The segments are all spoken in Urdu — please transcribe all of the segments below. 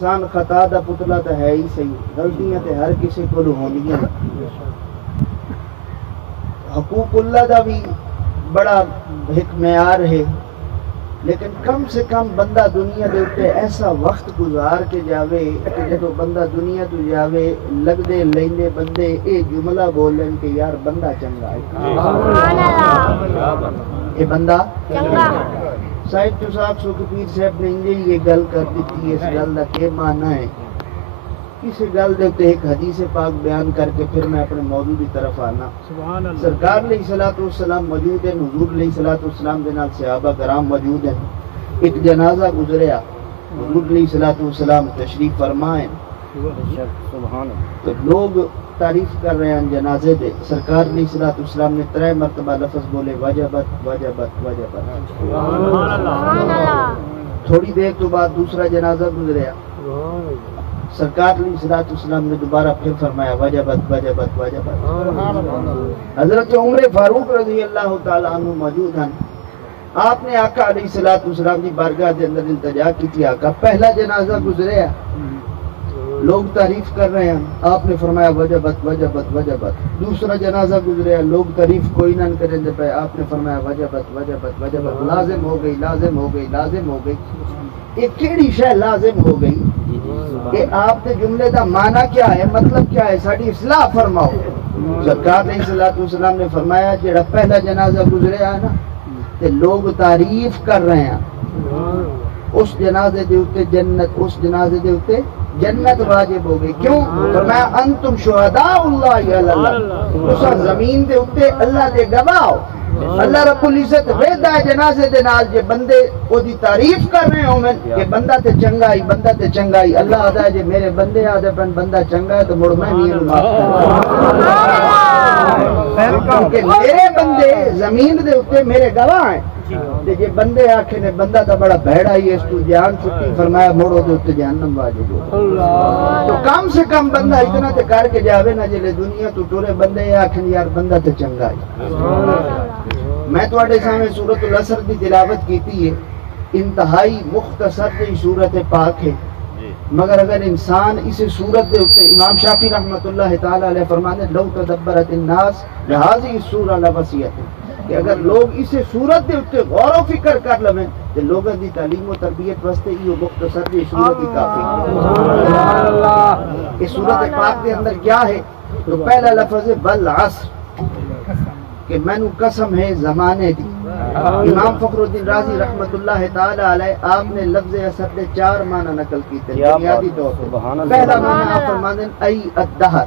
انسان خطا دا پتلا تو ہے ہی صحیح، غلطیاں تے ہر کسی کو ہونیاں۔ حقوق اللہ دا بھی بڑا ایک معیار ہے، لیکن کم سے کم بندہ دنیا دے اوپر ایسا وقت گزار کے جاوے کہ جدو بندہ دنیا تو جاوے لگدے لیندے بندے اے جملہ بولن کہ یار بندہ چنگا ہے، یہ بندہ چنگا۔ صاحب تو صاحب سو پیر صاحب نے انجے یہ گل کر دیتی ہے، اس گل کا کیا معنی ہے؟ اس گل دے تے ایک حدیث پاک بیان کر کے پھر میں اپنے موضوع کی طرف آنا۔ سرکار علیہ الصلوۃ والسلام موجود ہیں، حضور علیہ الصلوۃ والسلام دے نال صحابہ کرام موجود ہیں۔ ایک جنازہ گزریا، حضور علیہ الصلوۃ والسلام تشریف فرمائے تو لوگ تعریف کر رہے ہیں جنازے دے۔ سرکار علیہ الصلوۃ والسلام نے 3 مرتبہ لفظ بولے وجبت وجبت وجبت۔ تھوڑی دیر تو بعد دوسرا جنازہ گزریا، سرکار علیہ الصلوۃ والسلام نے دوبارہ پھر فرمایا وجبت وجبت وجبت۔ حضرت عمر فاروق رضی اللہ تعالیٰ عنہ موجود ہیں، آپ نے آقا علیہ الصلوۃ والسلام کی بارگاہ کے اندر التجا کی تھی، آقا پہلا جنازہ گزریا، لوگ تعریف کر رہے ہیں، آپ نے فرمایا وجبت وجبت وجبت۔ دوسرا جنازہ گزریا، لوگ تعریف کوئی نہ کریں دے پائے، آپ نے فرمایا وجبت وجبت وجبت۔ لازم ہو گئی لازم ہو گئی لازم ہو گئی۔ ایک کیڑی شے لازم ہو گئی کہ آپ کے جملے کا معنی کیا ہے، مطلب کیا ہے، ساری اصلاح فرماؤ۔ سرکار علیہ الصلوۃ والسلام نے فرمایا جڑا پہلا جنازہ گزریا ہے نا تے لوگ تعریف کر رہے ہیں، اس جنازے دے اوتے جنت، اس جنازے دے اوتے جنت واجب ہو گئی۔ کیوں؟ فرمایا انتم شہداء اللہ علی الارض، تساں زمین دے اوتے اللہ دے گواہ ہو۔ اللہ رب العزت ویدا جنازے دے نال جے بندے او دی تعریف کر رہے ہوں کہ بندہ تے چنگا ہی بندہ تے چنگا ہی، اللہ آدھا ہے جے میرے بندے آدھے پن بندہ چنگا ہے تو مڑ میں نہیں معاف کروں، کیونکہ میرے بندے زمین دے اوتے میرے گواہ ہیں۔ تے جے بندے آکھے نے بندہ تا بڑا بھیڑا ہی ہے، اس کو جان چھٹی، فرمایا موڑو دے اوتے جہنم واجب ہو۔ تو کم سے کم بندہ اتنا تے کر کے جاوے نا جلے دنیا تو ٹورے بندے آکھن یار بندہ تے چنگا ہے۔ میں تواڈے سامنے سورۃ العصر دی تلاوت کیتی ہے، انتہائی مختصر دی سورت پاک ہے، مگر اگر انسان اس سورت دے اوپر، امام شافعی رحمۃ اللہ تعالی علیہ فرماتے لو تدبرت الناس لہذه السورہ لوسعت، کہ اگر لوگ اس سورت دے اوپر غور و فکر کر لویں تے لوگوں دی تعلیم و تربیت واسطے یہ مختصر دی سورت ہی کافی ہے۔ اس سورت پاک دے اندر کیا ہے؟ تو پہلا لفظ ہے والعصر، کہ میں نو قسم ہے زمانے دی۔ امام فخر الدین رازی رحمت اللہ تعالی علیہ آپ نے لفظ عصر دے 4 معنی نقل کیتے بنیادی طور پر۔ پہلا معنی آپ فرماتے ہیں ای الدہر،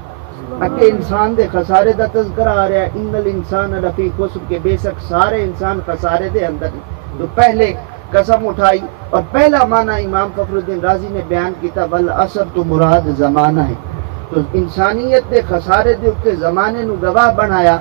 کہ انسان دے خسارے دا تذکرہ آ رہا ہے، ان الانسان لفی خسر، کے بے شک سارے انسان خسارے دے اندر۔ تو پہلے قسم اٹھائی اور پہلا معنی امام فخر الدین رازی نے بیان کیتا والعصر تو مراد زمانہ ہے، تو انسانیت دے خسارے دے اوپر زمانے نو گواہ بنایا۔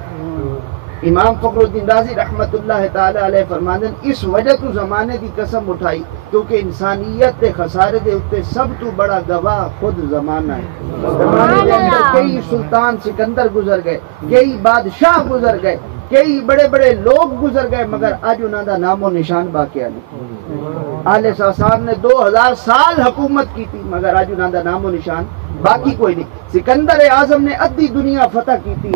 امام فخر الدین رازی رحمت اللہ تعالی علیہ فرماتے ہیں اس وجہ تو زمانے دی قسم اٹھائی کیونکہ انسانیت دے خسارے دے اوپر سب تو بڑا گواہ خود زمانہ ہے۔ زمانے دے اندر کئی سلطان سکندر گزر گئے، کئی بادشاہ گزر گئے، کئی بڑے بڑے لوگ گزر گئے، مگر آج انہاں دا نام و نشان باقی نہیں۔ آل ساسان نے 2000 سال حکومت کی تھی، مگر آج انہاں دا نام و نشان باقی کوئی نہیں۔ سکندر اعظم نے ادھی دنیا فتح کی تھی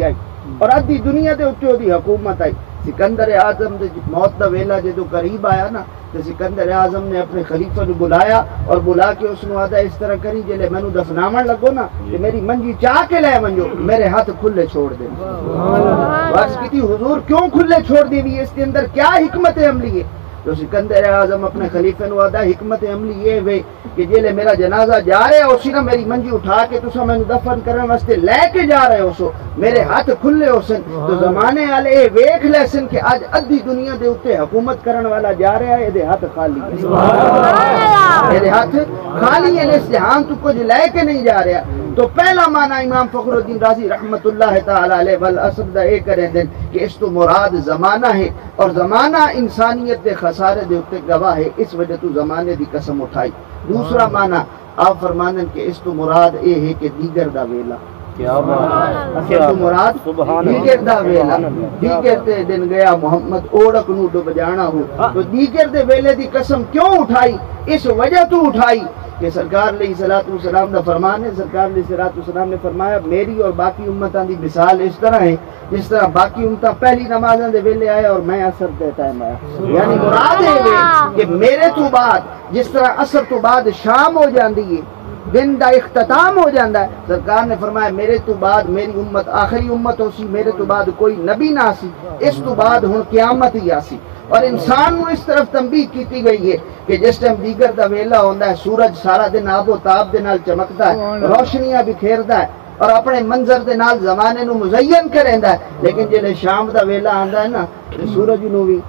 اور ادھی دنیا دے اوتے دی حکومت آئی۔ سکندر اعظم دے موت دا ویلا جدوں قریب آیا نا تو سکندر اعظم نے اپنے خلیفہ نو بلایا اور بلا کے اس نو آدا اس طرح کری جلے مینوں دفناون لگو نا کہ میری منجی چاہ کے لے ونجو، میرے ہاتھ کھلے چھوڑ دے۔ عرض کی تھی حضور کیوں کھلے چھوڑ دی بھی، اس کے اندر کیا حکمت عملی ہے؟ تو سکندر اعظم اپنے خلیفہ نو آدا حکمت عملی یہ وے کہ جیلے میرا جنازہ جا رہے ہو سی نا میری منجی اٹھا کے تسا میں دفن کرنے واسطے لے کے جا رہے ہو سو میرے ہاتھ کھلے ہو سن، تو زمانے والے اے ویکھ لے سن کہ اج ادھی دنیا دے اوتے حکومت کرن والا جا رہا ہے، دے ہاتھ خالی ہے، دے ہاتھ خالی ہے، اس جہان تو کچھ لے کے نہیں جا رہا۔ تو پہلا معنی امام فخر الدین رازی رحمت اللہ تعالی علیہ والعصر دا اے کریں دن کہ اس تو مراد زمانہ ہے، اور زمانہ انسانیت دے خسارے دے اوتے گواہ ہے، اس وجہ تو زمانے دی قسم اٹھائی۔ دوسرا معنی آپ فرماندن کہ اس تو مراد اے ہے کہ دیگر دا ویلا، اس تو مراد دیگر دا ویلا، دیگر تے دن گیا محمد اوڑک نو ڈب جانا ہو، تو دیگر دے ویلے دی قسم کیوں اٹھائی؟ اس وجہ تو اٹھائی کہ سرکار علیہ السلام دا فرمان ہے، سرکار علیہ السلام نے فرمایا میری اور باقی امتاں دی مثال اس طرح ہے جس طرح باقی امتاں پہلی نمازاں دے ویلے آیا اور میں عصر دے ٹائم آیا. یعنی مراد ہے کہ میرے تو بعد جس طرح عصر تو بعد شام ہو جاندی ہے، دن دا اختتام ہو جاندہ ہے، سرکار نے فرمایا میرے تو بعد میری امت آخری امت ہو سی، میرے تو بعد کوئی نبی نہ سی، اس تو بعد ہن قیامت ہی آسی. اور انسان کو اس طرف تنبیہ کیتی گئی ہے کہ جس ٹائم دیگر دا ویلا ہوندا ہے، سورج سارا دن آب و تاب دے نال چمکدا ہے، روشنیاں بکھیردا ہے اور اپنے منظر دے نال زمانے نو مزین کریندا ہے، لیکن جلے شام دا ویلا آندا ہے نا تے سورج نو بھی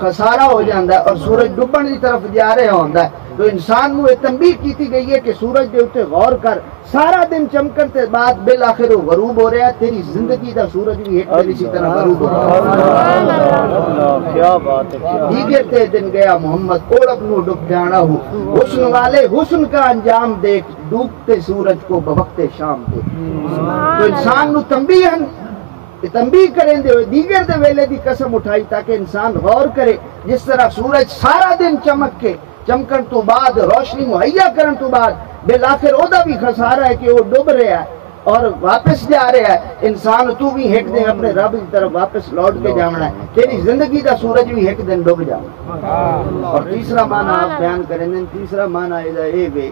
خسارہ ہو جاندہ ہے اور سورج ڈبن کی طرف جا رہا ہوندہ ہے. تو انسان کو یہ تنبیہ کیتی گئی ہے کہ سورج دے اوتے غور کر، سارا دن چمکن تے بعد بالآخر وہ غروب ہو رہا ہے، تیری زندگی دا سورج بھی ایک دن اسی طرح غروب ہو رہا ہے. کیا بات ہے. دیگر تے دن گیا محمد اوڑب نو ڈب جانا ہو، حسن والے حسن کا انجام دیکھ، ڈوبتے سورج کو بوقت شام دیکھ. تو انسان نو تنبیہ کریں دے ہوئے دیگر دے ویلے دی قسم اٹھائی تاکہ انسان غور کرے. جس طرح سورج سارا دن چمک کے چمکن تو بعد روشنی مہیا کرن تو بعد بالآخر او دا بھی خسارہ ہے کہ وہ ڈوب رہا ہے اور واپس جا رہا ہے. انسان تو بھی ایک دن اپنے رب کی طرف واپس لوٹ کے جانا ہے، تیری زندگی دا سورج بھی ایک دن ڈوب جانا. اور تیسرا معنی آپ بیان کریں دیں، تیسرا معنی یہ ہے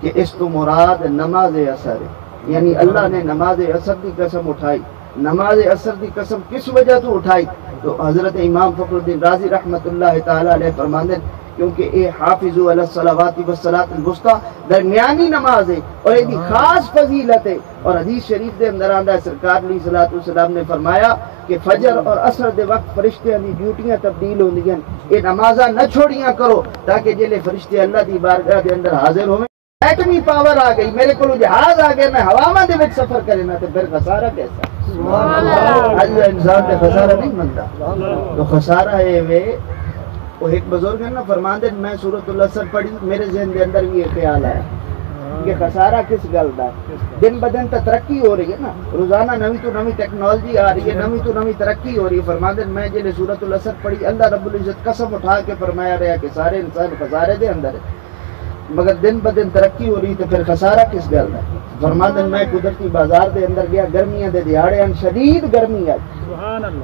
کہ اس تو مراد نماز اثر ہے. یعنی اللہ نے نماز اثر کی قسم اٹھائی. نماز اثر کی قسم کس وجہ تو اٹھائی؟ تو حضرت امام فخر الدین رازی رحمت اللہ تعالی علیہ فرماندے کیونکہ اے حافظوا علی الصلوات والصلاۃ الوسطی درمیانی نماز ہے اور یہ خاص فضیلت ہے. اور حدیث شریف دے اندر آندا ہے سرکار علیہ السلام نے فرمایا کہ فجر اور عصر دے وقت فرشتیاں دی ڈیوٹیاں تبدیل ہوندیاں، یہ نمازاں نہ چھوڑیاں کرو تاکہ جلے فرشتے اللہ دی بارگاہ دے اندر حاضر ہوئیں. ایٹمی پاور آ گئی، میرے کو جہاز آ گیا، میں ہوا دے وچ سفر کرنا تو پھر خسارہ کیسا؟ اللہ انسان تے خسارہ نہیں منتا. تو خسارہ ہے وہ ایک بزرگ ہے نا فرماندے میں سورۃ العصر پڑھی، میرے ذہن کے اندر بھی یہ خیال آیا کہ خسارہ کس گل دا ہے. دن بدن تو ترقی ہو رہی ہے نا، روزانہ نوی تو نوی ٹیکنالوجی آ رہی ہے، نوی تو نوی ترقی ہو رہی ہے. فرماندے میں جلے سورۃ العصر پڑھی اللہ رب العزت قسم اٹھا کے فرمایا رہا کہ سارے انسان خسارے دے اندر ہے، مگر دن بدن ترقی ہو رہی تو پھر خسارہ کس گل ہے؟ فرماندے میں قدرتی بازار دے اندر گیا، گرمیاں دے دیہاڑے شدید گرمی آئی،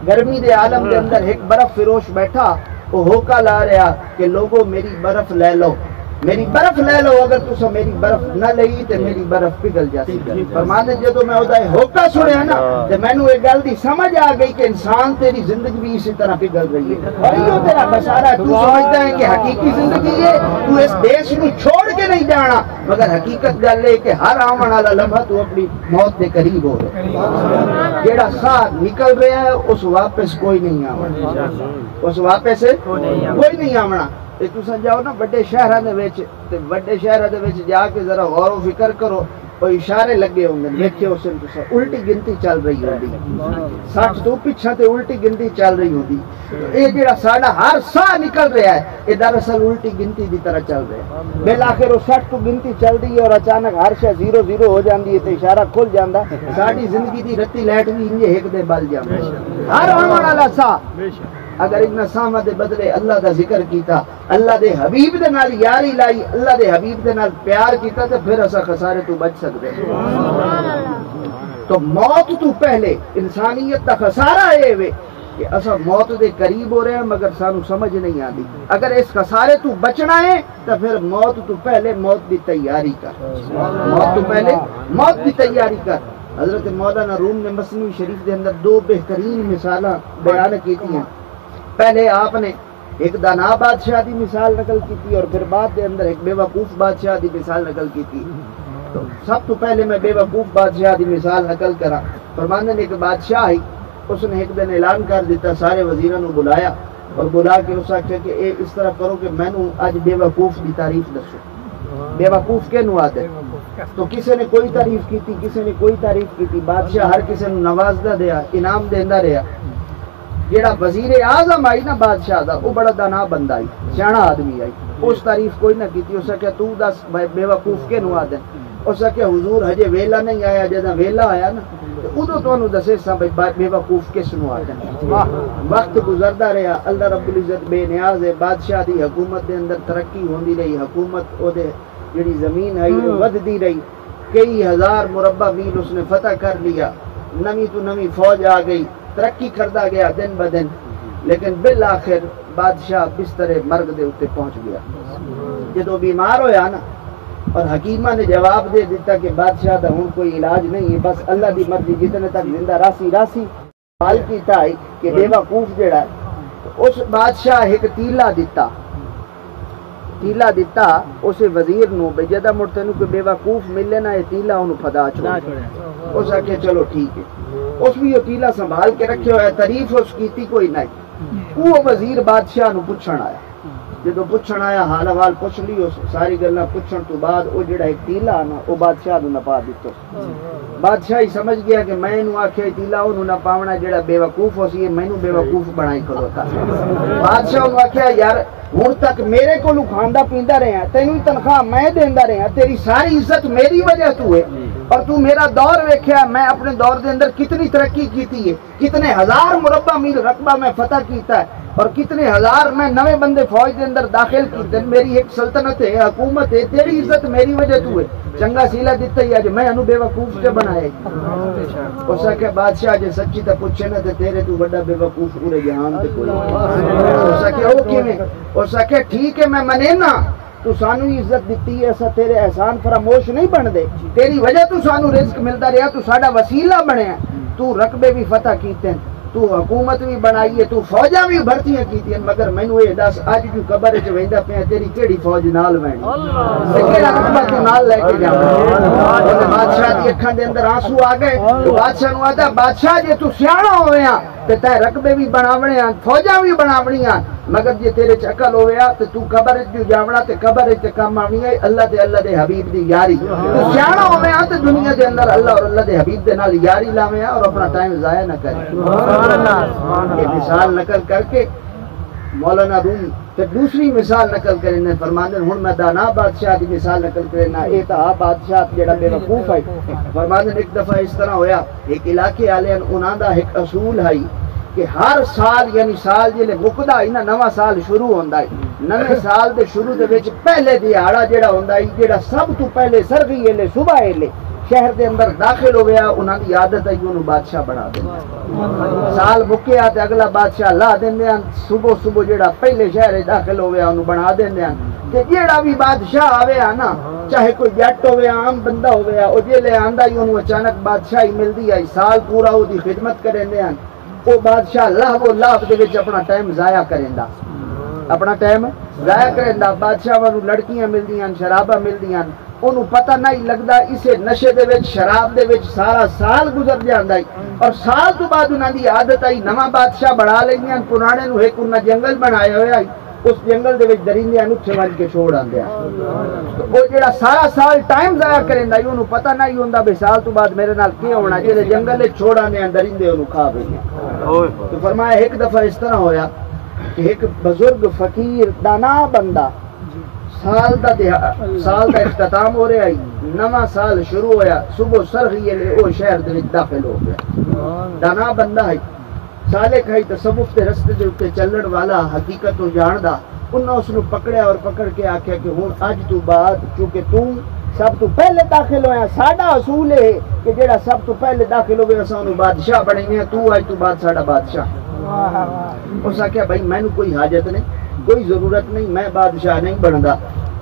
گرمی دے عالم دے اندر ایک برف فروش بیٹھا، وہ ہوکا لا رہا کہ لوگوں میری برف لے لو، میری برف لے لو، اگر تسا میری برف نہ لئی تو میری برف پگھل جاتی. فرماندے جدو میں اودا ہوکا سنیا نا تے مینوں ایک گل دی سمجھ آ گئی کہ انسان تیری زندگی بھی اسی طرح پگھل رہی ہے اور یہ تیرا خسارہ ہے. تو سمجھتا ہے کہ حقیقی زندگی ہے، تو اس دیش نو چھوڑ کے نہیں جانا، مگر حقیقت گل ہے کہ ہر آون والا لمحہ تو اپنی موت دے قریب ہو رہا ہے. جیڑا ساتھ نکل رہا ہے اس واپس کوئی نہیں آونا، اس واپس کوئی نہیں آونا. تساں جاؤ نا بڑے شہراں دے وچ تے بڑے شہراں دے وچ جا کے ذرا غور و فکر کرو، وہ اشارے لگے ہوندے ویکھے اس نے تساں الٹی گنتی چل رہی ہوندی، 60 تو پیچھے تے الٹی گنتی چل رہی ہوندی. یہ جڑا ساڈا ہر سا نکل رہا ہے یہ دراصل الٹی گنتی دی طرح چل رہا ہے. بالآخر وہ 60 تو گنتی چل رہی ہے اور اچانک ہر شے 0 ہو جاندی ہے تے اشارہ کھل جاندا. ساڈی زندگی دی رتی لائٹ بھی انجے ایک دے بل جاندا ہر آن والا سا. اگر اتنا ساما دے بدلے اللہ دا ذکر کیتا، اللہ دے حبیب دے نال یاری لائی، اللہ دے حبیب دے نال پیار کیتا تو پھر اسا خسارے تو بچ سکتے. تو موت تو پہلے انسانیت دا خسارہ ہے کہ اسا موت دے قریب ہو رہے ہیں مگر سانو سمجھ نہیں آتی. اگر اس خسارے تو بچنا ہے تو پھر موت تو پہلے موت دی تیاری کر، موت تو پہلے موت دی تیاری کر. حضرت مولانا روم نے مثنوی شریف دے اندر 2 بہترین مثالاں بیان کیتی ہیں. پہلے آپ نے ایک دانا بادشاہ دی مثال نقل کی تھی اور پھر بعد دے اندر ایک بے وقوف بادشاہ دی مثال نقل کی تھی. تو سب تو پہلے میں بے وقوف بادشاہ دی مثال نقل کرا. فرماندے نے ایک بادشاہ آئی، اس نے ایک دن اعلان کر دیتا، سارے وزیراں نو بلایا اور بلا کے اس آکھیا کہ اے اس طرح کرو کہ مینوں اج بے وقوف دی تعریف دسو. بے وقوف کے نو آتے تو کسی نے کوئی تعریف کی تھی، کسی نے کوئی تعریف کی تھی. بادشاہ ہر کسی نو نوازدا دیا، انعام دیندا رہا. جیڑا وزیر اعظم آئی نا بادشاہ دا، وہ بڑا دانا بندہ آئی، سیاںا آدمی آئی، اس تعریف کوئی نہ کیتی. اس کہ تو دس بے وقوف کے نو آدن. اس کہ حضور ہجے ویلا نہیں آیا، جداں ویلا آیا نا ادو تانوں دسے سا بے وقوف کس نو آدن. وقت گزردا رہا، اللہ رب العزت بے نیاز ہے، بادشاہ دی حکومت دے اندر ترقی ہوندی رہی، حکومت او دے جڑی زمین ہے وہ ودتی رہی، کئی ہزار مربع میل اس نے فتح کر لیا، نوی تو نوی فوج آ گئی، ترقی کرتا گیا دن بدن، لیکن بالآخر بادشاہ بستر مرگ دے اتنے پہنچ گیا۔ جدو بیمار ہویا نا اور حکیمہ نے جواب دے دیتا کہ بادشاہ دا ہوں کوئی علاج نہیں ہے، بس اللہ دی مرضی، جتنے تک زندہ راسی راسی حال کیتا ہے کہ بے وقوف جڑا ہے اس بادشاہ ایک تیلا دیتا اسے وزیر نو بے جدہ مرتے نو کوئی بے وقوف ملے نا یہ تیلا انہوں پھدا چھوڑا، اس آکے چلو ٹھیک ہے، اس بھی یہ تیلا سنبھال کے رکھے ہوئے، تعریف اس کیتی کوئی نہیں۔ وہ وزیر بادشاہ نو پوچھن آیا، جدو پوچھن آیا حال حوال پوچھ لی، اس ساری گلاں پوچھن تو بعد وہ جڑا ایک تیلا نا وہ بادشاہ نو نپا دیتا۔ بادشاہ ہی سمجھ گیا کہ میں نو آکھے تیلا انہوں نہ پاونا جڑا بے وقوف ہو سی، میں نو بے وقوف بنائی کھلوتا۔ بادشاہ انہوں آکھیا یار ہوں تک میرے کو کھاندا پیندا رہے ہیں، تینوں تنخواہ میں دیندا رہے ہیں، تیری ساری عزت میری وجہ تو ہے، اور تو میرا دور ویکھیا میں اپنے دور دے اندر کتنی ترقی کیتی ہے، کتنے ہزار مربع میل رقبہ میں فتح کیتا ہے، اور کتنے ہزار میں نوے بندے فوج دے اندر داخل کیتے، میری ایک سلطنت ہے، حکومت ہے، تیری عزت میری وجہ تو ہے، چنگا سیلا دیتا ہی آج میں انو بے وقوف سے بنائے۔ اس کہ بادشاہ جے سچی تا پوچھے نا تے تیرے تو بڑا بے وقوف پورے جہان تے کوئی۔ اس کہ او کیویں؟ اس کہ ٹھیک ہے میں منے نا، تو سانو عزت دیتی ہے، ایسا تیرے احسان فراموش نہیں بن دے، تیری وجہ تو سانو رزق ملتا رہا، تو ساڈا وسیلہ بنے، تو رقبے بھی فتح کیتے ہیں، تو حکومت بھی بنائی ہے، تو فوجاں بھی بھرتیاں کیتی ہیں، مگر مینوں یہ دس اج جو قبر وچ ویندا پیا تیری کیڑی فوج نال وینی، تے کیڑا رقبہ تو نال لے کے جاویں؟ بادشاہ دی اکھاں دے اندر آنسو آ گئے، تو بادشاہ نوں آدا بادشاہ جے تو سیاںا ہویا تے تے رقبے بھی بناونے ہیں، فوجاں بھی بناونیاں، مگر جے تیرے چ عقل ہویا تے تو قبر وچ جو جاونا تے قبر وچ کم آونی ہے اللہ تے اللہ دے حبیب دی یاری، تو سیاںا ہویا تے دنیا دے اندر اللہ اور اللہ دے حبیب دے نال یاری لاویں اور اپنا ٹائم ضائع نہ کرے۔ یہ مثال نقل کر کے مولانا روم پھر دوسری مثال نقل کرنے فرماندے ہن میں دانا بادشاہ دی مثال نقل کرنا، اے تا بادشاہ جڑا بے وقوف ہے۔ فرماندے ایک دفعہ اس طرح ہویا، ایک علاقے والے انہاں دا ایک اصول ہے کہ ہر سال یعنی سال جلے مکدا ہے نا نواں سال شروع ہوندا ہے، نویں سال دے شروع دے وچ پہلے دیہاڑا جڑا ہوندا ہے جڑا سب تو پہلے سرگی ویلے صبح ویلے شہر دے اندر داخل ہو گیا، انہاں دی عادت ہے کہ انہوں بادشاہ بنا دیندا، سال مکیا تے اگلا بادشاہ لا دیندے ہیں، صبح صبح جڑا پہلے شہر داخل ہو گیا انہوں بنا دیندے ہیں، کہ جڑا بھی بادشاہ آوے نا چاہے کوئی جٹ ہوئے عام بندہ ہوئے او جلے آندا ہی انہوں اچانک بادشاہی ملدی ہے، سال پورا او دی خدمت کریندے ہیں، وہ بادشاہ لاہو لاف دے وچ اپنا ٹائم ضائع کریندا، اپنا ٹائم ضائع کریندا، بادشاہ وانو لڑکیاں ملدیاں، شراباں ملدیاں، انہوں پتہ نہیں لگدا، اسے نشے دے وچ شراب دے وچ سارا سال گزر جاندا ہے، اور سال تو بعد انہاں دی عادت آئی نواں بادشاہ بڑھا لیندیاں، پرانے نو ایک انہاں جنگل بنایا ہویا ہے، اس جنگل دے وچ درندے نٹھے ون کے چھوڑ آندے ہیں، وہ جڑا سارا سال ٹائم ضائع کریندا ہے انہوں پتہ نہیں ہوندا بے سال تو بعد میرے نال کی ہونا، جڑے جنگل وچ چھوڑ آندے ہیں درندے انہوں کھا ویندے۔ تو فرمایا ایک دفعہ اس طرح ہویا کہ ایک بزرگ فقیر دانا بندہ سال دا اختتام ہو رہا ہے، نواں سال شروع ہویا، صبح سرغی لے او شہر دے وچ داخل ہو گیا، دانا بندہ ہے، سالک ہے، تصوف دے رستے دے اوتے چلن والا، حقیقت تو جاندا، انہاں اس نو پکڑیا اور پکڑ کے آکھیا کہ ہن اج تو بعد چونکہ تم سب تو پہلے داخل ہویا، ساڈا اصول ہے کہ جڑا سب تو پہلے داخل ہوئے اساں نو بادشاہ بنائیں، تو اج تو بعد ساڈا بادشاہ۔ اس آکھیا بھائی مینوں کوئی حاجت نہیں، کوئی ضرورت نہیں، میں بادشاہ نہیں بندا۔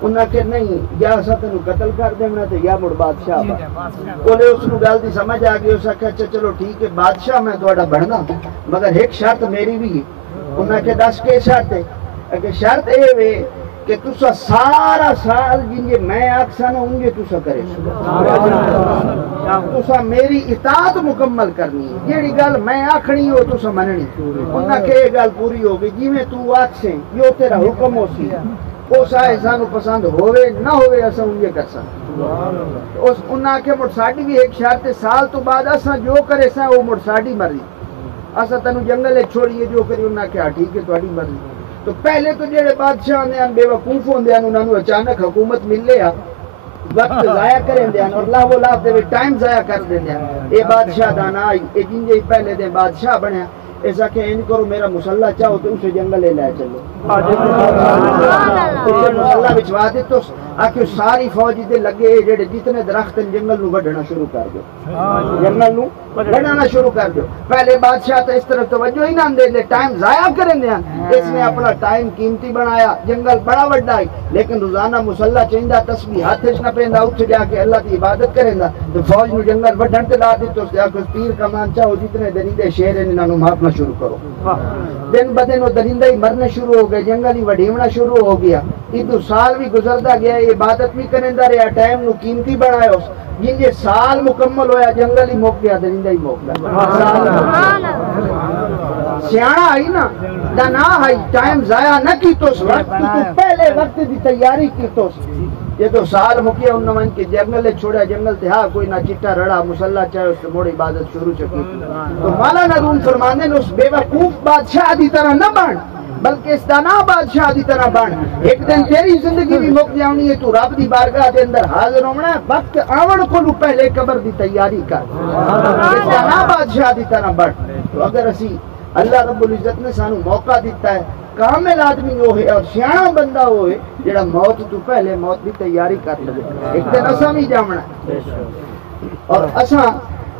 انہاں کہ نہیں یا اساں تینوں قتل کر دینا تے یا مڑ بادشاہ بولے، اس نو گل دی سمجھ آ گئی، اس آکھیا اچھا چلو ٹھیک ہے بادشاہ میں تہاڈا بننا، مگر ایک شرط میری بھی ہے۔ انہاں کہ دس کے شرط ہے؟ کہ شرط اے وے کہ تسا سارا سال جنجے میں آکھساں نا انجے تسا کرے، تسا میری اطاعت مکمل کرنی ہے، جیڑی گل میں آکھنی ہو تسا مننی۔ انہاں کہ یہ گل پوری ہو گئی، جویں تو آکھسیں جو تیرا حکم ہو سی، اس آئے سانو پسند ہوئے نہ ہوئے اساں انجے کرساں۔ اس انہاں کہ مڑ ساڈی بھی ایک شرط سال تو بعد اساں جو کرے ساں وہ مڑ ساڈی مرضی، اساں تینوں جنگل چھوڑیے جو کری، انہاں کہ ٹھیک ہے تہاڈی مرضی۔ تو پہلے تو جڑے بادشاہ ہوندے ہیں بے وقوف ہوندے ہیں، انہاں نوں اچانک حکومت ملے آ، وقت ضائع کریندے ہیں اور لاہو لاف دے وچ ٹائم ضائع کر دیندے ہیں۔ اے بادشاہ دا نا آئی، اے جنجے پہلے دے بادشاہ بنیا، ایسا کہ ان کرو میرا مسلح چاہو تو اسے جنگل لے چلو، اسے مسلح بچوا دیتو، آکھو ساری فوج دے لگے جڑے جتنے درخت جنگل نو وڈھنا شروع کر دو، جنگل نو وڈھنا شروع کر دو۔ پہلے بادشاہ تو اس طرف توجہ ہی نہ دے، ٹائم ضائع کریں دے، اس نے اپنا ٹائم قیمتی بنایا، جنگل بڑا وڈا ہے لیکن روزانہ مسلح چاہیدا، تسبیح ہاتھ وچ نہ پیندا، اٹھ جا کے اللہ دی عبادت کریندا، تو فوج نو جنگل وڈھن تے لا دتو، اس آکھو تیر کمان چاہو جتنے درندے شیر ہیں انہاں نو مارنا شروع کرو۔ دن بدن وہ درندے ہی مرنے شروع ہو گئے، جنگل ہی وڈھیونا شروع ہو گیا، ادو سال بھی گزرتا گیا، عبادت بھی کرندا رہا، ٹائم نو قیمتی بنایا، جن یہ سال مکمل ہویا جنگل ہی موک گیا، درندہ ہی موک گیا۔ سیانا آئی نا دنا آئی، ٹائم ضائع نہ کی تو پہلے وقت دی تیاری کی تو یہ تو سال مکیا انہوں نے کہ جنگل چھوڑا، جنگل تھا کوئی نہ چٹا رڑا مسلح چاہے اس موڑ عبادت شروع چکی۔ تو مولانا روم فرمانے نے اس بے وقوف بادشاہ دی طرح نہ بن بلکہ اس دانا بادشاہ دی طرح بن، ایک دن تیری زندگی بھی مک جانی ہے، تو رب دی بارگاہ دے اندر حاضر ہونا ہے، وقت آون کو پہلے قبر دی تیاری کر، اس دانا بادشاہ دی طرح بن۔ تو اگر اسی اللہ رب العزت نے سانو موقع دیتا ہے، کامل آدمی وہ ہے اور سیانا بندہ وہ ہے جڑا موت تو پہلے موت دی تیاری کر لے، ایک دن اساں بھی جامنا ہے اور اساں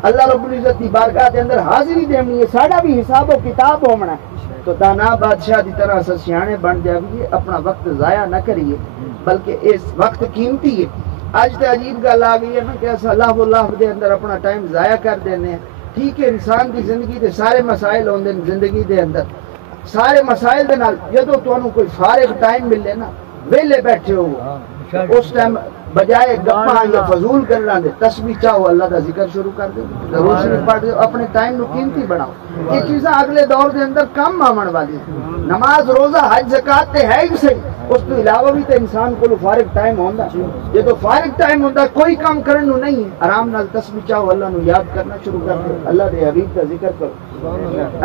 اللہ رب العزت دی بارگاہ دے اندر حاضری دینی ہے، ساڈا بھی حساب و کتاب ہونا ہے۔ تو دانا بادشاہ دی طرح اساں سیانے بن جائیے، اپنا وقت ضائع نہ کریے بلکہ اس وقت قیمتی ہے۔ آج تے عجیب گل آ گئی ہے نا کہ اساں لاہ و لاہ دے اندر اپنا ٹائم ضائع کر دینے ہیں۔ ٹھیک ہے انسان دی زندگی دے سارے مسائل ہوندے ہیں، زندگی دے اندر سارے مسائل دے نال جدوں تانوں کوئی فارغ ٹائم ملے نا، ویلے بیٹھے ہو اس ٹائم بجائے گپاں یا فضول کرنا دے تسبیح چاہو اللہ دا ذکر شروع کر دو، درود شریف پڑھ دو، اپنے ٹائم نو قیمتی بناؤ۔ یہ چیزاں اگلے دور دے اندر کم آون والی ہیں، نماز روزہ حج زکات تے ہے ہی صحیح، اس تو علاوہ بھی تے انسان کو فارغ ٹائم ہوندا، یہ تو فارغ ٹائم ہوندا کوئی کام کرن نو نہیں، آرام نال تسبیح چاہو اللہ نو یاد کرنا شروع کر دو، اللہ دے حبیب دا ذکر کرو۔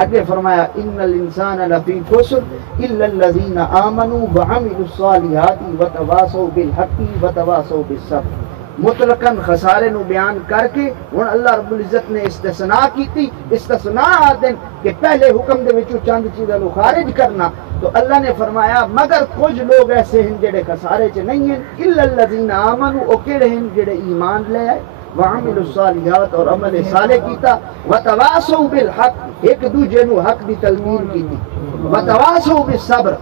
اگے فرمایا ان الانسان لفی خسر الا الذین آمنوا وعملوا الصالحات وتواصوا بالحق وتواصوا بالصبر۔ مطلقاً خسارے نو بیان کر کے ہن اللہ رب العزت نے استثناء کیتی، استثناء آدن کہ پہلے حکم دے وچوں چند چیزاں نو خارج کرنا، تو اللہ نے فرمایا مگر کچھ لوگ ایسے ہیں جڑے خسارے چ نہیں ہیں، الا الذین آمنوا، او کیڑے ہیں جڑے ایمان لے آئے، وعملوا الصالحات اور عمل صالح کیتا، وتواصوا بالحق ایک دوجے نو حق دی تلقین کیتی، وتواصوا بالصبر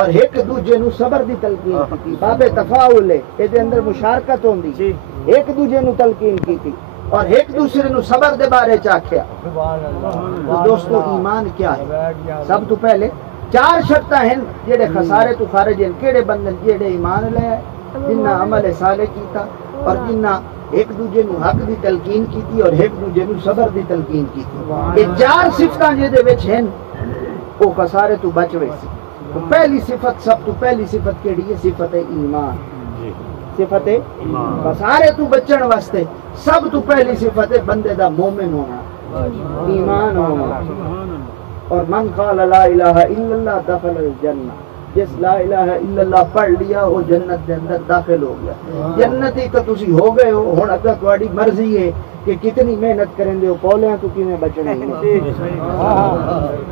اور ایک دوجے نو صبر دی تلقین کیتی، باب تفاعل ہے اے دے اندر مشارکت ہوندی، ایک دوجے نو تلقین کیتی اور ایک دوسرے نو صبر دے بارے چ آکھیا۔ تو دوستو ایمان کیا ہے؟ سب تو پہلے چار شرطاں ہیں جڑے خسارے تو خارج ہیں، کیڑے بندے جڑے ایمان لے آئے، جنہاں عمل صالح کیتا اور جنہاں ایک دوجے نو حق دی تلقین کیتی اور ایک دوجے نو صبر دی تلقین کیتی، یہ چار صفتاں جے وچ ہیں وہ خسارے تو بچ وے سی۔ تو پہلی صفت، سب تو پہلی صفت کیڑی ہے؟ صفت ایمان، صفت ایمان۔ خسارے تو بچن واسطے سب تو پہلی صفت ہے بندے دا مومن ہونا، ایمان ہونا۔ اور من قال لا الہ الا اللہ دخل الجنہ، جس لا الہ الا اللہ پڑھ لیا وہ جنت دے اندر داخل ہو گیا۔ جنتی تو تسی ہو گئے ہو، ہن اگر تہاڈی مرضی ہے کہ کتنی محنت کریں دے ہو پولیاں تو کیویں بچنا ہے۔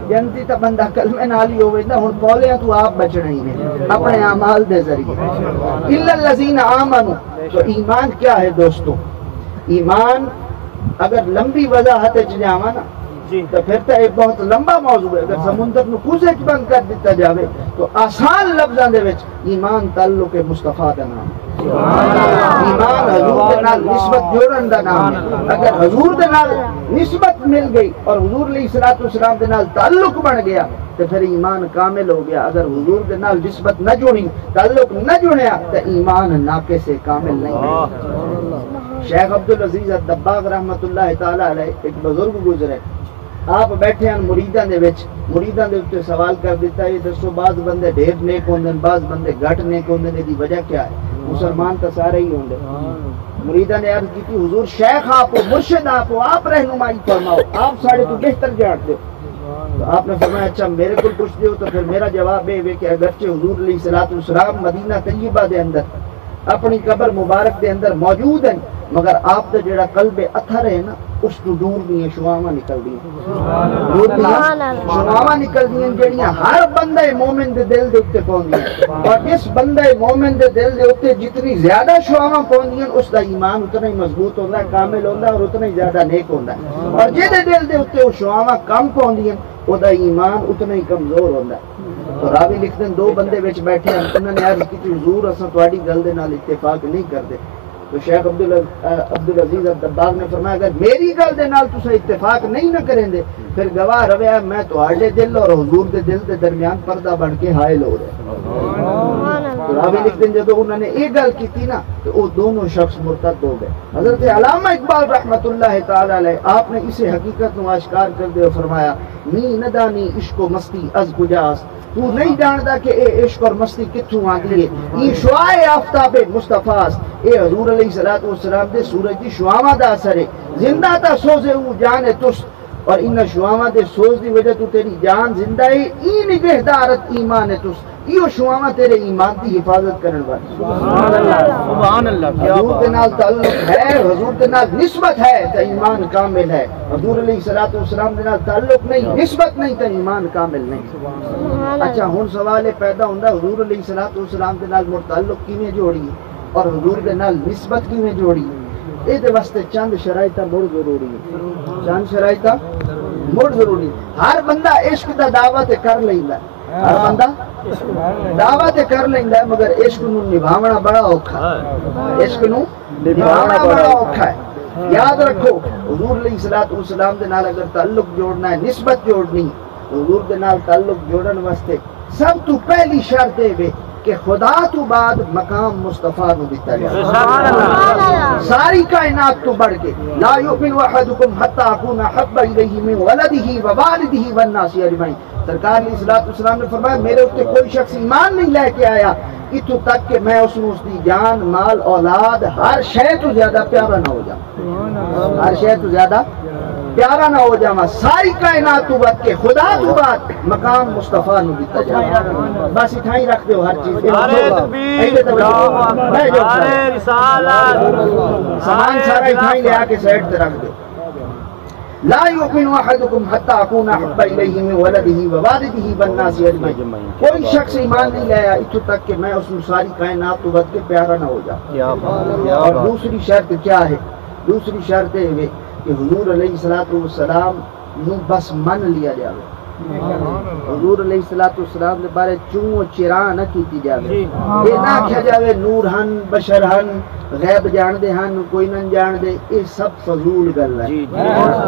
جنتی تو بندہ کلمے نال ہی ہوے نا، ہن پولیاں تو آپ بچنا ہی ہے اپنے اعمال دے ذریعے۔ الا الذین آمنوا، تو ایمان کیا ہے دوستو؟ ایمان اگر لمبی وضاحت وچ جاواں نا تو پھر تو ایک بہت لمبا موضوع ہے، اگر سمندر نو کوزے چ بند کر دیتا جاوے تو آسان لفظاں دے وچ ایمان تعلق مصطفیٰ دا نام، ایمان حضور دے نال نسبت جوڑن دا نام ہے۔ اگر حضور دے نال نسبت مل گئی اور حضور علیہ الصلوۃ والسلام دے نال تعلق بن گیا تو پھر ایمان کامل ہو گیا۔ اگر حضور دے نال نسبت نہ جوڑی، تعلق نہ جڑیا تو ایمان ناقص کامل نہیں۔ شیخ عبدالعزیز الدباغ رحمۃ اللہ تعالی علیہ ایک بزرگ گزرے، آپ بیٹھے ہیں مریداں دے وچ، مریداں دے اوپر سوال کر دیتا ہے دسو بعض بندے ڈھیر نیک ہوندے ہیں، بعض بندے گھٹ نیک ہوندے ہیں، دی وجہ کیا ہے؟ مسلمان تو سارے ہی ہوندے۔ مریداں نے عرض کی حضور شیخ آپ ہو، مرشد آپ ہو، آپ رہنمائی فرماؤ، آپ ساڑے تو بہتر جانتے ہو۔ تو آپ نے فرمایا اچھا میرے کو پوچھ دیو، تو پھر میرا جواب یہ ہے کہ اگرچہ حضور علیہ الصلوۃ والسلام مدینہ طیبہ دے اندر اپنی قبر مبارک دے اندر موجود ہیں، مگر آپ دا جڑا قلب اتھر ہے نا اس تو دور بھی شواواں نکل دی شواواں نکل دی جڑیاں ہر بندہ مومن دے دل دے اوتے پوندیاں اور جس بندے مومن دے دل دے اوتے جتنی زیادہ شواواں پوندیاں اس دا ایمان اتنا ہی مضبوط ہوندا ہے کامل ہوندا ہے اور اتنا ہی زیادہ نیک ہوندا ہے اور جے دل دے اوتے شواواں کم پوندیاں او دا ایمان اتنا ہی کمزور ہوندا ہے تو راوی لکھتے ہیں دو بندے وچ بیٹھے ہیں انہوں نے عرض کی حضور اساں تہاڈی گل دے نال اتفاق نہیں کردے تو شیخ عبدالعزیز الدباغ نے فرمایا اگر میری گل دے نال تساں اتفاق نہیں نہ کریں دے پھر گواہ رویا میں تہاڈے دل اور حضور دے دل دے درمیان پردہ بن کے حائل ہو رہا تو راوی لکھتے ہیں جب انہوں نے یہ گل کی تھی نا تو وہ دونوں شخص مرتد ہو گئے حضرت علامہ اقبال رحمت اللہ تعالی علیہ آپ نے اسے حقیقت نو آشکار کر دے فرمایا نی ندانی عشق و مستی از کجاس تو نہیں جاندا کہ اے عشق اور مستی کتھوں آندی ہے یہ شعاع آفتاب مصطفیٰ اے حضور علیہ الصلوۃ والسلام دے سورج دی شعاواں دا اثر ہے زندہ تا سوزے او جان ہے تس اور ان شعاواں دے سوز دی وجہ تو تیری جان زندہ ہے ای نگہدارت ایمان ہے تس یہ شعاواں تیرے ایمان دی حفاظت کرن والی سبحان اللہ حضور دے نال تعلق ہے حضور دے نال نسبت ہے تے ایمان کامل ہے حضور علیہ الصلوۃ والسلام دے نال تعلق نہیں نسبت نہیں تے ایمان کامل نہیں اچھا ہن سوال پیدا ہوندا حضور علیہ الصلوۃ والسلام دے نال تعلق کیویں جوڑی اور حضور دے نال نسبت کیویں جوڑی اے دے واسطے چند شرائطاں بڑی ضروری ہیں چند شرائطاں بڑی ضروری ہر بندہ عشق دا دعویٰ تے کر لیندا ہر بندہ دعویٰ تے کر لیندا ہے مگر عشق نو نبھاونا بڑا اوکھا ہے عشق نو نبھاونا بڑا اوکھا ہے یاد رکھو حضور علیہ الصلوۃ والسلام دے نال اگر تعلق جوڑنا ہے نسبت جوڑنی حضور دے نال تعلق جوڑن واسطے سب تو پہلی شرط ہے کہ خدا تو بعد مقام مصطفیٰ نو دتا جائے ساری کائنات تو بڑھ کے لا یؤمن احدکم حتی اکون احب الیہ من ولدہ ووالدہ والناس اجمعین سرکار علیہ الصلوۃ والسلام نے فرمایا میرے اوپر کوئی شخص ایمان نہیں لے کے آیا اتوں تک کہ میں اس دی جان مال اولاد ہر شے تو زیادہ پیارا نہ ہو جاؤں ہر شے تو زیادہ پیارا نہ ہو جاواں ساری کائنات تو بات کے خدا تو بات مقام مصطفیٰ نو دتا جائے بس اتنا ہی رکھ دیو ہر چیز سامان سارا اتنا ہی لے آ کے سائڈ تے رکھ دیو لا یؤمن احدکم حتی اکون احب الیہ من ولدہ ووالدہ والناس اجمعین کوئی شخص ایمان نہیں لایا اتوں تک کہ میں اس میں ساری کائنات تو بات کے پیارا نہ ہو جاؤں اور دوسری شرط کیا ہے دوسری شرط ہے کہ حضور علیہ الصلوۃ والسلام نو بس من لیا جائے حضور علیہ الصلوۃ والسلام دے بارے چوں چراں نہ کیتی جاوے یہ نہ کہا جاوے نور ہن بشر ہن غیب جان دے ہن کوئی نہ جان دے یہ سب فضول گل ہے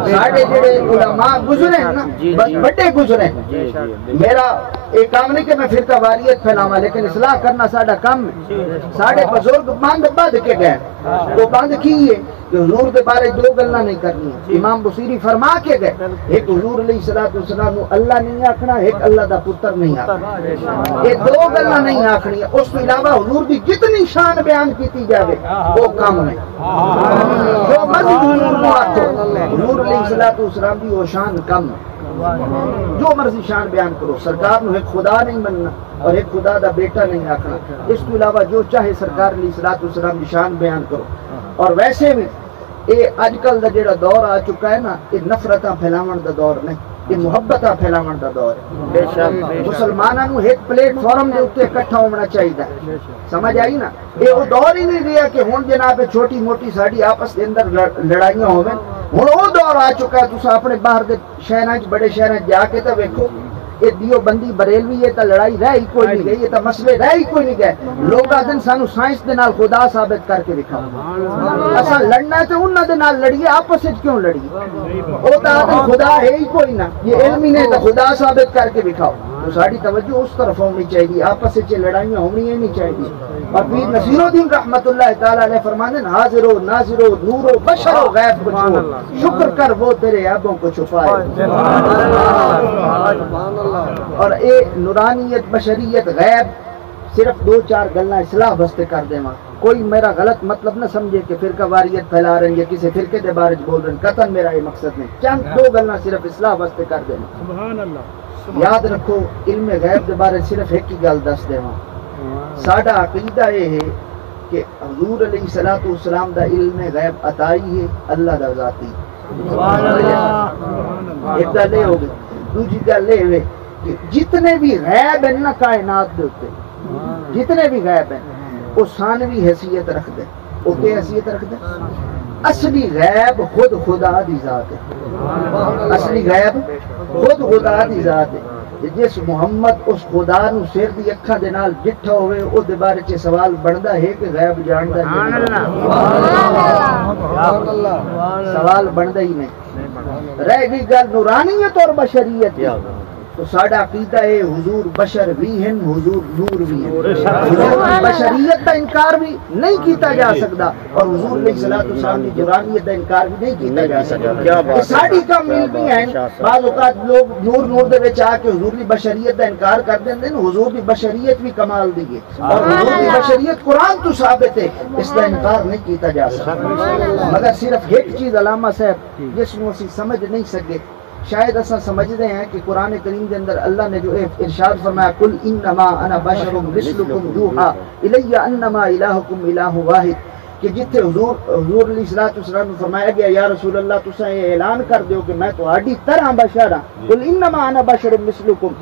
ساڈے جڑے علماء گزرے ہیں نا بڑے گزرے میرا ایک کام نہیں کہ میں فرقہ واریت پھیلاواں لیکن اصلاح کرنا ساڈا کام ہے ساڈے بزرگ بند بد کے گئے وہ بند کی ہے کہ حضور کے بارے دو گلاں نہیں کرنی امام بصیری فرما کے گئے ایک حضور علیہ الصلوۃ والسلام نو اللہ نہیں آکھنا ایک اللہ دا پتر نہیں آکھنا یہ دو گلاں نہیں آکھنی اس کے علاوہ حضور دی جتنی شان بیان کیتی جاوے وہ کم ہے جو مرضی حضور کو آکھو حضور علیہ الصلوۃ والسلام دی وہ شان کم ہے جو مرضی شان بیان کرو سرکار نو ایک خدا نہیں مننا اور ایک خدا دا بیٹا نہیں آکھنا اس کے علاوہ جو چاہے سرکار علیہ الصلوۃ والسلام دی شان بیان کرو اور ویسے بھی یہ اج کل دا جڑا دور آ چکا ہے نا یہ نفرتاں پھیلاون دا دور نہیں یہ محبتاں پھیلاون دا دور ہے مسلماناں نو ایک پلیٹ فارم دے اوتے اکٹھا ہونا چاہیے سمجھ آئی نا یہ وہ دور ہی نہیں رہا کہ ہن جناب چھوٹی موٹی ساڈی آپس دے اندر لڑائیاں ہوویں ہن وہ دور آ چکا ہے تساں اپنے باہر دے شہراں وچ بڑے شہراں جا کے تے ویکھو یہ دیو بندی بریلوی ہے تا لڑائی رہ ہی کوئی نہیں گئی یہ تا مسئلے رہ ہی کوئی نہیں گئے لوگ آدن سانو سائنس دے نال خدا ثابت کر کے دکھاؤ اساں لڑنا ہے تو انہاں دے نال لڑیے آپس وچ کیوں لڑیے او تا آدن خدا ہے ہی کوئی نہ یہ علم ہی نہیں تا خدا ثابت کر کے دکھاؤ تو ساری توجہ اس طرف ہونی چاہیے آپس وچ لڑائیاں ہونی نہیں چاہیے اور پیر نصیر الدین رحمت اللہ تعالی علیہ فرماتے ہیں حاضر و ناظر و نور و بشر و غیب کو چھوڑ شکر کر وہ تیرے عیبوں کو چھپائے اور اے نورانیت بشریت غیب صرف دو چار گلاں اصلاح واسطے کر دیواں کوئی میرا غلط مطلب نہ سمجھے کہ فرقہ واریت پھیلا رہے ہیں یا کسی فرقے دے بارے بول رہے ہیں قطعاً میرا یہ مقصد نہیں چند دو گلاں صرف اصلاح واسطے کر دیواں سبحان اللہ یاد رکھو علم غیب دے بارے صرف ایک ہی گل دس دیواں ساڈا عقیدہ یہ ہے کہ حضور علیہ الصلوۃ والسلام دا علم غیب عطائی ہے اللہ دا ذاتی ایک گل یہ ہو گئی دوسری گل یہ ہے کہ جتنے بھی غیب ہیں نا کائنات دے اوتے جتنے بھی غیب ہیں وہ ثانوی حیثیت رکھ دے وہ کیا حیثیت رکھ دے اصلی غیب خود خدا دی ذات ہے اصلی غیب خود خدا دی ذات ہے جس محمد اس خدا نو سر دی اکھاں دے نال ڈٹھا ہوئے او دے بارے چ سوال بندا ہے کہ غیب جاندا ہے سوال بندا ہی نہیں رہ گئی گل نورانیت اور بشریت تو ساڈا عقیدہ ہے حضور بشر بھی ہیں حضور نور بھی ہیں حضور کی بشریت کا انکار بھی نہیں کیتا جا سکتا اور حضور علیہ الصلوۃ والسلام کی نورانیت کا انکار بھی نہیں کیتا جا سکتا ساڈی کم علمی ہیں بعض اوقات لوگ نور دے وچ آ کے حضور کی بشریت کا انکار کر دیندے ہیں حضور کی بشریت بھی کمال دی ہے اور حضور کی بشریت قرآن تو ثابت ہے اس کا انکار نہیں کیتا جا سکتا مگر صرف ایک چیز علامہ صاحب جس کو اسی سمجھ نہیں سکے شاید اساں سمجھتے ہیں کہ قرآن کریم کے اندر اللہ نے جو ارشاد فرمایا قل انما انا بشر مثلکم یوحی الی انما الہکم الہ واحد کہ جتھے حضور علیہ الصلوۃ والسلام نے فرمایا گیا یا رسول اللہ تساں یہ اعلان کر دیو کہ میں تہاڈی طرح بشر ہاں قل انما انا بشر مثلکم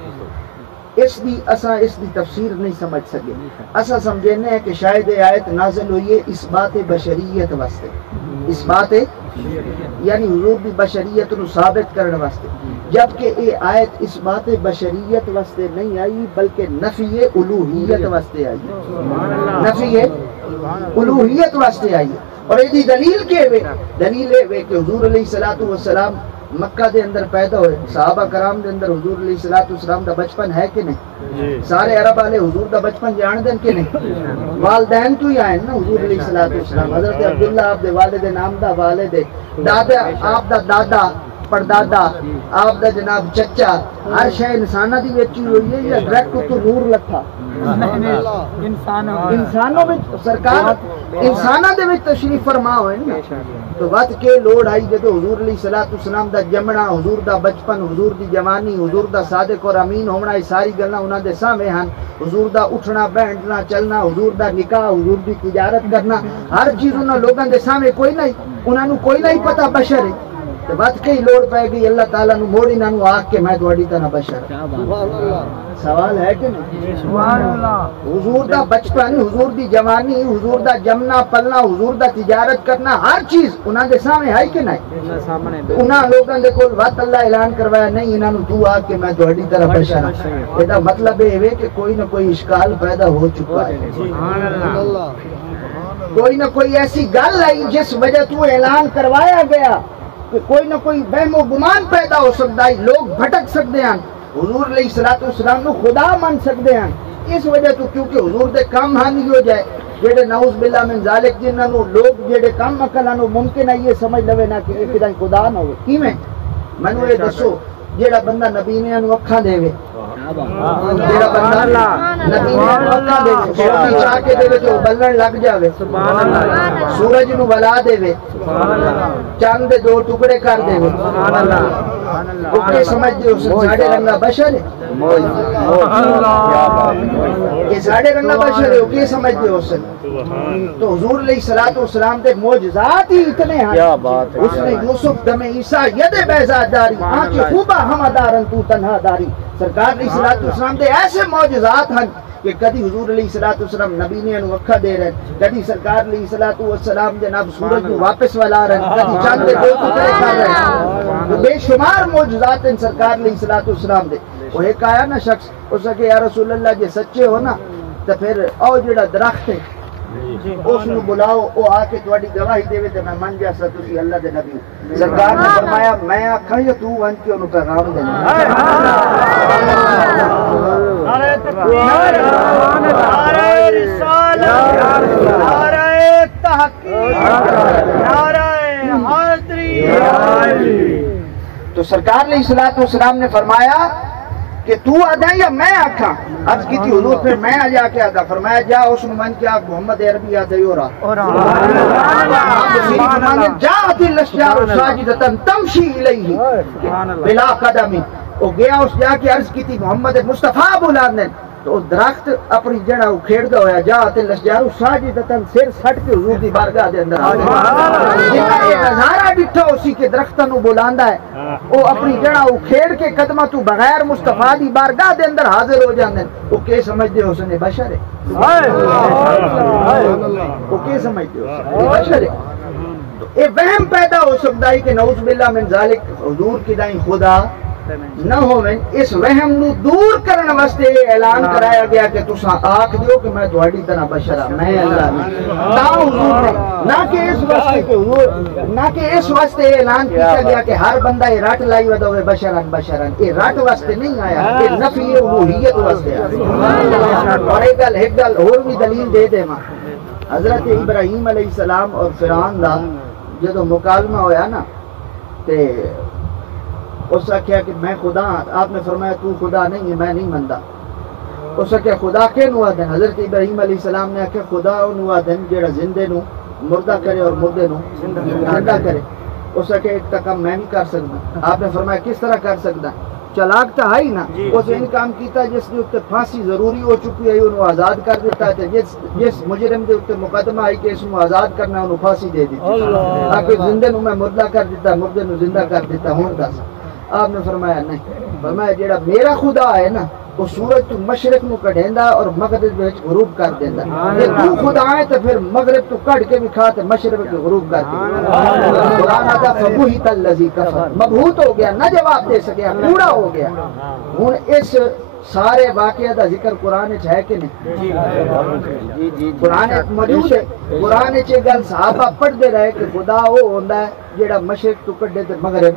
اس دی تفسیر نہیں سمجھ سکے اساں سمجھنے ہیں کہ شاید یہ آیت نازل ہوئی ہے اس بات بشریت واسطے اس بات یعنی حضور دی بشریت نو ثابت کرنے واسطے جبکہ یہ آیت اس بات بشریت واسطے نہیں آئی بلکہ نفی الوہیت واسطے آئی نفی الوہیت واسطے آئی اور یہ دلیل کیا ہے دلیل ہے کہ حضور علیہ الصلوۃ والسلام مکہ دے اندر پیدا ہوئے صحابہ کرام دے اندر حضور علیہ الصلوۃ والسلام دا بچپن ہے کہ نہیں سارے عرب والے حضور دا بچپن جان دیں کہ نہیں والدین تو ہی آئے نا حضور علیہ الصلوۃ والسلام حضرت عبداللہ آپ دے والد نام دا والد دادا آپ دا دادا پردادا آپ دا جناب چچا ہر شے انسانہ دی ویچی ہوئی ہے یا ڈائریکٹ تو نور لکھا انسانوں میں سرکار انسانہ دے وچ تشریف فرما ہوئے نا تو وقت کے لوڑ آئی جدو حضور علیہ الصلوۃ والسلام دا جمنا حضور دا بچپن حضور دی جوانی حضور دا صادق اور امین ہونا یہ ساری گلاں انہاں دے سامنے ہیں حضور دا اٹھنا بیٹھنا چلنا حضور دا نکاح حضور دی تجارت کرنا ہر چیز انہاں لوگاں دے سامنے کوئی نہیں انہاں نو کوئی نہیں پتہ بشر ہے تو وقت کے لوڑ پے گئی اللہ تعالیٰ نو موڑی نہ آکھ کے میں تہاڈی طرح بشر سوال ہے کہ نہیں حضور دا بچپن حضور دی جوانی حضور دا جمنا پلنا حضور دا تجارت کرنا ہر چیز انہاں دے سامنے ہے کہ نہیں انہاں لوگاں دے کول وقت اللہ اعلان کروایا نہیں انہاں نو تو آکھ کے میں تہاڈی طرح بشر ہاں یہ دا مطلب یہ ہے کہ کوئی نہ کوئی اشکال پیدا ہو چکا ہے کوئی نہ کوئی ایسی گل آئی جس وجہ تو اعلان کروایا گیا کہ کوئی نہ کوئی وہم و گمان پیدا ہو سکتا ہے لوگ بھٹک سکتے ہیں حضور علیہ الصلوۃ والسلام نو خدا مان سکتے ہیں اس وجہ تو کیونکہ حضور دے کام ہانی ہو جائے جڑے نعوذ باللہ من ذالک جنہاں نو لوگ جڑے کام عقلاں نو ممکن ہے یہ سمجھ لوے نہ کہ یہ کدی خدا نہ ہوے کیویں مینوں یہ دسو جڑا بندہ نبی نے نو اکھاں دے جڑا بندہ نبی نے اکھاں دے سوٹی چاہ کے دے تو بلن لگ جاوے سبحان اللہ سورج نو ولا دے سبحان اللہ چاند دے دو ٹکڑے کر دے سبحان اللہ او کے سمجھ دے اس ساڈے رنگا بشر ہے یہ ساڈے رنگا بشر ہے او کے سمجھ دے اس تو حضور علیہ الصلوۃ والسلام دے معجزات ہی اتنے ہیں کیا بات ہے اس نے یوسف دم عیسیٰ ید بیضا داری آنکھ خوبہ ہمدارن تو تنہا داری سرکار علیہ الصلوۃ والسلام دے ایسے معجزات ہیں کہ کدی حضور علیہ الصلوۃ والسلام نبی نے انو اکھا دے رہے کدی سرکار علیہ الصلوۃ والسلام جناب سورج کو واپس والا رہے کدی چاند دے دو ٹکڑے کر رہے تو بے شمار معجزات ہیں سرکار علیہ الصلوۃ والسلام دے وہ ایک آیا نا شخص اس کہ یا رسول اللہ جے سچے ہو نا تو پھر او جڑا درخت ہے اس نو بلاؤ او آ کے تہاڈی گواہی دے تے میں من جاسا تسی اللہ دے نبی سرکار نے فرمایا میں آکھاں یا تو ون کے انو پیغام دے نعرہ تکبیر نعرہ رسالت نعرہ تحقیق نعرہ حیدری تو سرکار علیہ الصلوۃ والسلام نے فرمایا کہ تو آدھا یا میں آکھاں عرض کی تھی حضور پھر میں آ جا کے آدھا فرمایا جا اس من کے آکھ محمد عربی آدھا ہی ہو رہا جاءت الاشجار ساجدۃ تمشی الیہ بلا قدم وہ گیا اس جا کے عرض کی تھی محمد مصطفیٰ بلاندن تو درخت اپنی جڑا اکھیڑدا ہویا جا تے لشجارو ساجدتن سر سٹ کے حضور دی بارگاہ دے اندر آ گیا. جنہاں یہ نظارہ ڈٹھا اسی کے درختاں نو بلاندا ہے وہ اپنی جڑا اکھیڑ کے قدماں تو بغیر مصطفیٰ دی بارگاہ دے اندر حاضر ہو جاندے. وہ کی سمجھدے ہو سن بشر ہے؟ وہ کی سمجھدے ہو سن بشر ہے؟ تو اے وہم پیدا ہو سکتا ہے کہ نعوذ باللہ من ذالک حضور کی دائیں خدا نہ ہوئے. اس وہم نو دور کرنے واسطے اعلان کرایا گیا کہ تساں آکھ دیو کہ میں تہاڈی طرح بشر ہاں، میں اللہ نہیں. تا حضور نے نہ کہ اس واسطے کہ حضور نہ کہ اس واسطے اعلان کیا گیا کہ ہر بندہ یہ رٹ لائی ودا ہوئے بشرن بشرن. یہ رٹ واسطے نہیں آیا، یہ نفی الوہیت واسطے آیا. اور ایک گل اور بھی دلیل دے دے ماں. حضرت ابراہیم علیہ السلام اور فرعون دا جدو مکالمہ ہویا نا تے اس نے کہا کہ میں خدا ہاں. آپ نے فرمایا تو خدا نہیں ہے، میں نہیں مندا. اس نے کہا خدا کے نوا دن؟ حضرت ابراہیم علیہ السلام نے کہا خدا نوا دن جیڑا زندے نو مردہ کرے اور مردے نو زندہ کرے. اس نے کہا ایک کام میں نہیں کر سکتا. آپ نے فرمایا کس طرح کر سکتا؟ چلاک تو ہے ہی نا. اس نے کام کیتا جس کے اوپر پھانسی ضروری ہو چکی ہے انہوں آزاد کر دیتا ہے. جس مجرم کے اوپر مقدمہ آئی کہ اس کو آزاد کرنا انہوں پھانسی دے دیتی. تاکہ زندے نو میں مردہ کر دیتا، مردے نو زندہ کر دیتا. ہوں دس. آپ نے فرمایا نہیں. فرمایا جیڑا میرا خدا ہے نا وہ سورج تو مشرق نو کڈیندا اور مغرب وچ غروب کر دیندا. تے تو خدا ہے تے پھر مغرب تو کڈ کے وکھا تے مشرق وچ غروب کر دیندا. قرآن آتا فبہت الذی کفر، مبہوت ہو گیا، نہ جواب دے سکیا، کوڑا ہو گیا. ہن اس سارے واقعہ دا ذکر قرآن وچ ہے کہ نہیں؟ قرآن موجود ہے. قرآن وچ گل صحابہ پڑھدے رہے کہ خدا وہ ہوندا ہے جیڑا مشرق تو کڈے تے مغرب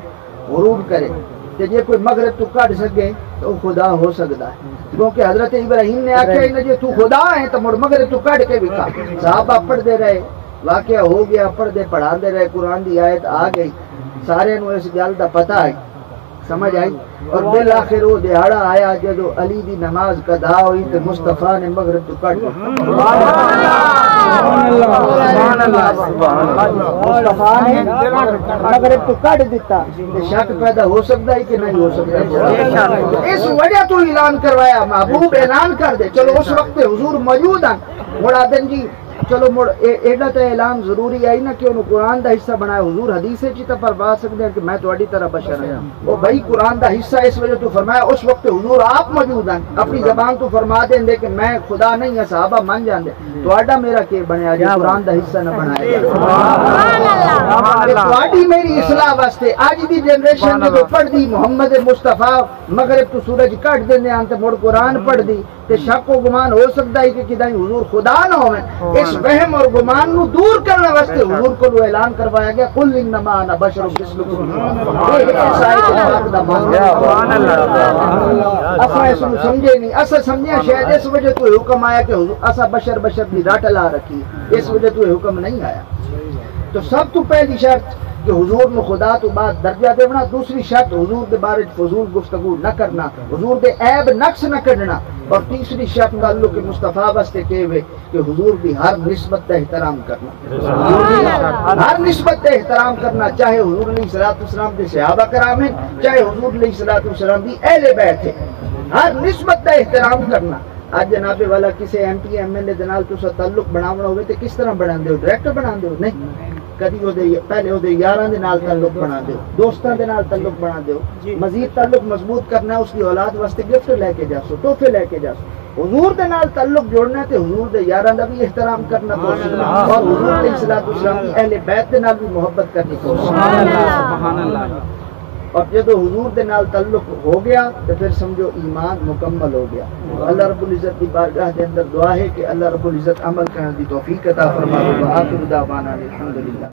غروب کرے. تے جے کوئی مغرب تو کٹ سکے تو خدا ہو سکتا ہے. کیونکہ حضرت ابراہیم نے آکھیا انہیں جے تو خدا ہے تو مڑ مغرب تو کٹ کے بکھا. صحابہ پڑھدے رہے، واقعہ ہو گیا، پڑھدے پڑھاندے رہے، قرآن دی آیت آ گئی، سارے نو اس گل دا پتہ ہے، سمجھ آئی. اور بالآخر وہ دیہاڑا آیا جدو علی دی نماز قضا ہوئی تے مصطفیٰ نے مغرب تو کٹ مصطفیٰ نے مغرب تو کٹ دیتا. شک پیدا ہو سکتا ہے کہ نہیں ہو سکتا؟ اس وجہ تو اعلان کروایا، محبوب اعلان کر دے. چلو اس وقت حضور موجود ہیں. مڑا دن جی چلو مڑ ایڈا تو اعلان ضروری آئی نا کہ انہوں قرآن دا حصہ بنایا. حضور حدیث چیتا پروا سکتے ہیں کہ میں تہاڈی طرح بشر ہوں. وہ بھائی قرآن دا حصہ اس وجہ تو فرمایا اس وقت حضور آپ موجود ہیں. اپنی زبان تو فرما دیں دے کہ میں خدا نہیں ہے، صحابہ مان جان دے. تہاڈا میرا کی بنیا جی قرآن دا حصہ نہ بنایا. تہاڈی میری اصلاح واسطے اج دی جنریشن جو پڑھ دی محمد مصطفیٰ مغرب تو سورج کٹ دیندے ہیں تے مڑ قرآن پڑھ دی تے شک و گمان ہو سکتا ہے کہ کدائیں حضور خدا نہ ہوئے. اس وہم اور گمان نو دور کرنے واسطے حضور کو اعلان کروایا گیا قل انما انا بشر مثلکم. اسا اس کو سمجھے نہیں، اسا سمجھیا شاید اس وجہ تو حکم آیا کہ اسا بشر بشر دی رٹ لا رکھی، اس وجہ تو حکم نہیں آیا. تو سب تو پہلی شرط کہ حضور نو خدا تو بعد درجہ دینا. دوسری شرط حضور دے بارے فضول گفتگو نہ کرنا، حضور دے عیب نقص نہ کرنا. اور تیسری شرط تعلق مصطفیٰ واسطے کہ حضور دی ہر نسبت کا احترام کرنا. ہر نسبت کا احترام کرنا، چاہے حضور علیہ الصلوۃ والسلام دے صحابہ کرام ہیں، چاہے حضور علیہ الصلوۃ والسلام دی اہل بیت ہے. ہر نسبت کا احترام کرنا. آج جناب والا کسی M P M L A دے نال تساں تعلق بناونا ہوے تے کس طرح بناندے ہو؟ ڈائریکٹ بناندے ہو؟ نہیں، کدی پہلے وہ یاراں دے نال تعلق بنا دیو، دوستاں دے نال تعلق بنا دیو. مزید تعلق مضبوط کرنا ہے، اس کی اولاد واسطے گفٹ لے کے جاسو، تحفے لے کے جاسو. حضور دے نال تعلق جوڑنا ہے تے حضور دے یاراں دا بھی احترام کرنا پوچھنا، اور حضور علیہ الصلوۃ والسلام کی اہل بیت دے نال بھی محبت کرنی پوچھنا. سبحان اللہ. اور جدو حضور دے نال تعلق ہو گیا تو پھر سمجھو ایمان مکمل ہو گیا. اللہ رب العزت کی بارگاہ دے اندر دعا ہے کہ اللہ رب العزت عمل کرنے دی توفیق عطا فرمائے. آخر دعوانا الحمدللہ.